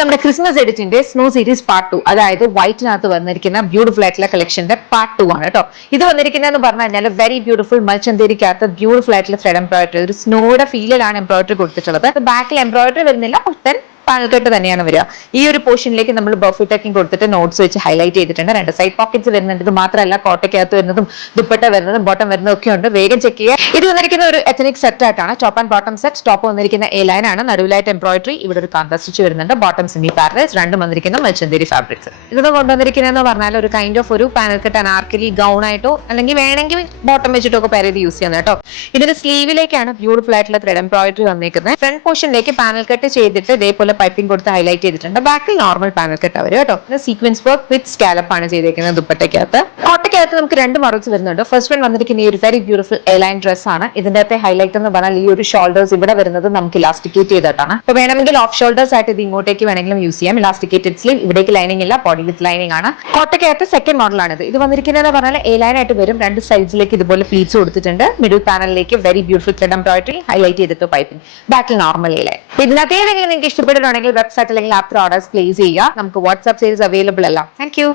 നമ്മുടെ Christmas എഡിറ്റിന്റെ snow series part 2, അതായത് വൈറ്റിനകത്ത് വന്നിരിക്കുന്ന ബ്യൂട്ടിഫുൾ ആയിട്ടുള്ള കളക്ഷന്റെ പാർട്ട് 2 ആണ് കേട്ടോ. ഇത് വന്നിരിക്കുന്നതെന്ന് പറഞ്ഞു കഴിഞ്ഞാൽ വെരി ബ്യൂട്ടിഫുൾ മൾച്ചന്തേരിക്കകത്ത് ബ്യൂട്ടിഫുൾ ആയിട്ടുള്ള ത്രെഡ് എംബ്രോയിഡറി, ഒരു സ്നോയുടെ ഫീലിലാണ് എംബ്രോയിഡറി കൊടുത്തിട്ടുള്ളത്. ബാക്കിൽ എംബ്രോയിഡറി വരുന്നില്ല, ദെൻ പാനൽക്കെട്ട് തന്നെയാണ് വരിക. ഈ ഒരു പോർഷനിലേക്ക് നമ്മൾ ബഫി ടക്കിംഗ് കൊടുത്തിട്ട് നോട്ട്സ് വെച്ച് ഹൈലൈറ്റ് ചെയ്തിട്ടുണ്ട്. 2 സൈഡ് പോക്കറ്റ്സ് വരുന്നുണ്ട്. ഇത് മാത്രമല്ല കോട്ടയ്ക്കകത്ത് വരുന്നതും ദുപ്പട്ട വരുന്നതും ബോട്ടം വരുന്നതും ഒക്കെ ഉണ്ട്. വേഗം ചെക്ക് ചെയ്യുക. ഇത് വന്നിരിക്കുന്ന ഒരു എത്തനിക് സെറ്റ് ആയിട്ടാണ്. Top and bottom set. Top വന്നിരിക്കുന്ന എ ലൈൻ ആണ്, നടുവിലായിട്ട് എംബ്രോയിഡറി, ഇവിടെ ഒരു കാന്ത സ്റ്റിച്ച് വരുന്നുണ്ട്. ബോട്ടം സെമി പാരലൽസ്, രണ്ടും വന്നിരിക്കുന്ന മൾച്ചന്തേരി ഫാബ്രിക്സ്. ഇത് കൊണ്ടുവന്നിരിക്കുന്നതെന്ന് പറഞ്ഞാൽ ഒരു കൈൻഡ് ഓഫ് ഒരു പാനൽക്കെട്ട് അനാർക്കലി ഗൗൺ ആയിട്ടോ അല്ലെങ്കിൽ വേണമെങ്കിൽ ബോട്ടം വെച്ചിട്ടോ ഒക്കെ പേര് ചെയ്ത് യൂസ് ചെയ്യുന്നത് കേട്ടോ. ഇതിന്റെ സ്ലീവിലേക്കാണ് ബ്യൂട്ടിഫുൾ ആയിട്ടുള്ള ത്രെഡ് എംബ്രോയിഡറി വന്നിരിക്കുന്നത്. ഫ്രണ്ട് പോർഷനിലേക്ക് പാനൽ കട്ട് ചെയ്തിട്ട് ഇതേപോലെ പൈപ്പിംഗ് കൊടുത്ത് ഹൈലൈറ്റ് ചെയ്തിട്ടുണ്ട്. ബാക്കിൽ നോർമൽ പാനൽ കട്ട് അവർ കേട്ടോ. സീക്വൻസ് വർക്ക് വിത്ത് സ്കാലപ്പ് ആണ് ചെയ്തിരിക്കുന്നത് ദുപ്പട്ടയ്ക്കകത്ത്. കോട്ടയ്ക്കകത്ത് നമുക്ക് 2 മോഡൽസ് വരുന്നുണ്ട്. ഫസ്റ്റ് വൺ വന്നിരിക്കുന്ന ഈ ഒരു very beautiful A line dress ആണ്. ഇതിന്റെ അകത്തെ ഹൈലൈറ്റ് എന്ന് പറഞ്ഞാൽ ഈ ഒരു ഷോൾഡേഴ്സ് ഇവിടെ വരുന്നത് നമുക്ക് ഇലാസ്റ്റിക്കേറ്റ് ചെയ്തിട്ടാണ്. അപ്പൊ വേണമെങ്കിൽ ഓഫ് ഷോൾഡേഴ്സ് ആയിട്ട് ഇത് ഇങ്ങോട്ടേക്ക് വേണമെങ്കിലും യൂസ് ചെയ്യാം. ഇലാസ്റ്റിക്കേറ്റഡ് സ്ലീവ്, ഇവിടേക്ക് ലൈനിങ് ഇല്ല, ബോഡി വിത്ത് ലൈനിങ് ആണ്. കോട്ടയ്ക്കകത്ത് സെക്കൻഡ് മോഡലാണ് ഇത്. ഇത് വന്നിരിക്കുന്നതെന്ന് പറഞ്ഞാൽ എ ലൈൻ ആയിട്ട് വരും. 2 സൈഡ്സിലേക്ക് ഇതുപോലെ പ്ലീറ്റ്സ് കൊടുത്തിട്ടുണ്ട്. മിഡിൽ പാനലിലേക്ക് very beautiful thread embroidery highlight ചെയ്തിട്ട് പൈപ്പിംഗ്. ബാക്കിൽ നോർമൽ എ ലൈൻ. ഇതിനകത്ത് ഏതെങ്കിലും നിങ്ങൾക്ക് ഇഷ്ടപ്പെടുകയാണെങ്കിൽ വെബ്സൈറ്റ് അല്ലെങ്കിൽ ആപ്പ് ഓർഡേഴ്സ് പ്ലേസ് ചെയ്യുക. നമുക്ക് വാട്സ്ആപ്പ് സെയിൽസ് അവൈലബിൾ അല്ല. Thank you.